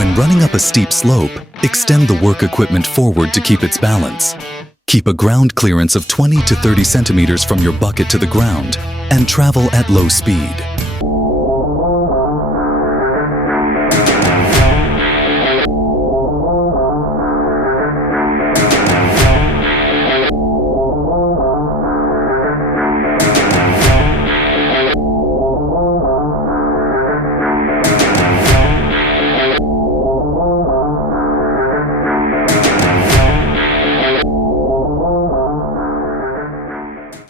When running up a steep slope, extend the work equipment forward to keep its balance. Keep a ground clearance of 20 to 30 centimeters from your bucket to the ground and travel at low speed.